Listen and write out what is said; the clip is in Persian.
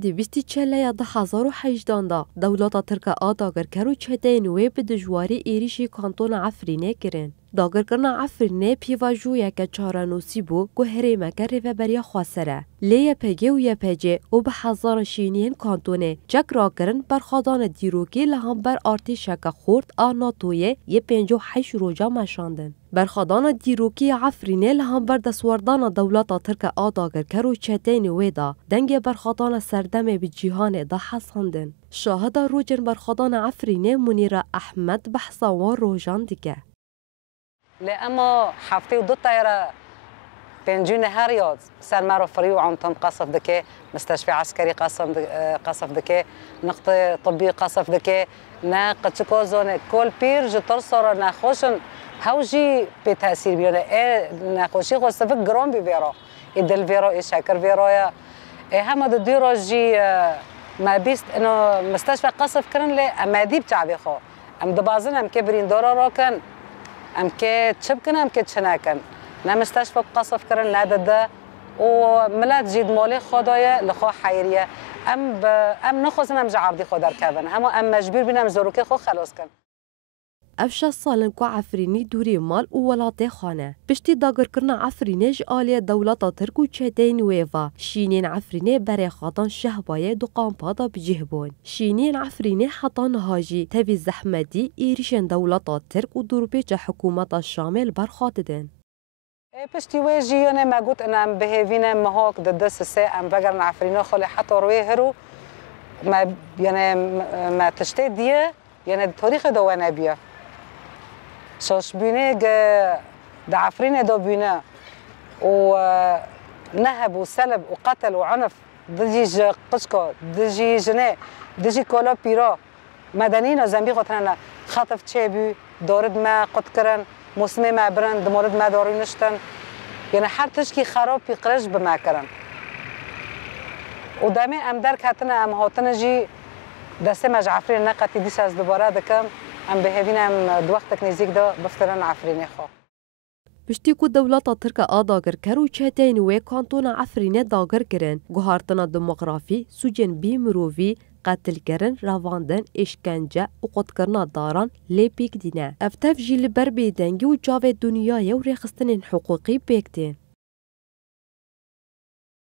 دی بیستی چله ده 1018 دا دولت ترک آداگر کرو چهدین وی به دجواری ایریشی کانتون عفرینه کرن. داگر کرنا عفرینه پیواجویا که چارانوسی بو گو هریمه که ریوبریا خواسره. لیه پگه و یه پگه و به هزار شینین کانتونه جک را کرن برخادان دیروکی لهم بر آرتیشه که خورد آناتویه یه 58 روزا مشاندن. برخادان دیروکی عفرینه لهم بر دسوردان دولت ترک آداگر کرو چهدین ویدا دنگ برخادان سردم به جیهان دا حساندن. شاهد روجن برخادان عفرینه منیر احمد بحثاوان روژان دیگه. لأما حفتي وضد طيارة بنجون هاريوت سال مارو فريو عنتم قصف دكي مستشفى عسكري قصف دكي نقطة طبي قصف دكي نا قتشكو زون كل بير جتر صار ناخوشن هاوجي بتأثير بيونا ناخوشي خوستفك جرام بفيرو يدل فيرو يشكر فيرويا هم ديرو جي ما بيست إنه مستشفى قصف كرن لي أما ديب تعبي خو أم دبازن أم كبرين دورا روكن أم كي تشبكن أم كي تشناكن نا مستشفى قصف كرن لا ددا وملا تجيد مولي خدايا لخو حيرية أم نخوزن أم جعردي خو در كابن أم مجبور بنا مزوروكي خو خلاص كن افشا سالن کو عفرینی دوری مال و ولات خانه پشتی داگر کرنا عفرینش آلی دولت ترکو چهدین ویوا شینین عفرینه برای خاطان شهبای دو قامپادا بجهبون شینین عفرینه حطان هاجی تبی زحمتی ایریشن دولت ترک و دروپیچ حکومت شامل برخاتدن پشتی ویجی انا ما قلت انا بهيفينا مهوك ددس سه ام بقر عفرینه خلی حتی روی هرو ما يعني ما تشتي ديه يعني تاريخ دوانا بيه شاش بينه دا عفرينه دا بينه ونهب وسلب وقتل وعنف دجي قشكو دجي جنة دجي كولا بيرا مدنيين زنبي قتلنا خطف تشابي دارد ما قد كرن موسمي ما برن دمارد ما داري نشتن يعني هر تشكي خراب بيقرش بما كرن ودامي ام درك هاتنا ام هاتنا جي دسته مج عفرين نقطي ديس از دوباره دكم ام بهبینم دو وقت نزدیک دا بفترن عفرینه خو پشتی کو دولت ترک آداگر کرو چهتین و کانتون عفرینه داگر کرن گوهارتنا دموغرافی سوجن بی مرووی قتل کرن رواندن اشکنجه و قدکرنا داران لیپیک دینه افتف جیل بر بیدنگی و جاوه دنیای و ریخستن حقوقی بیکتین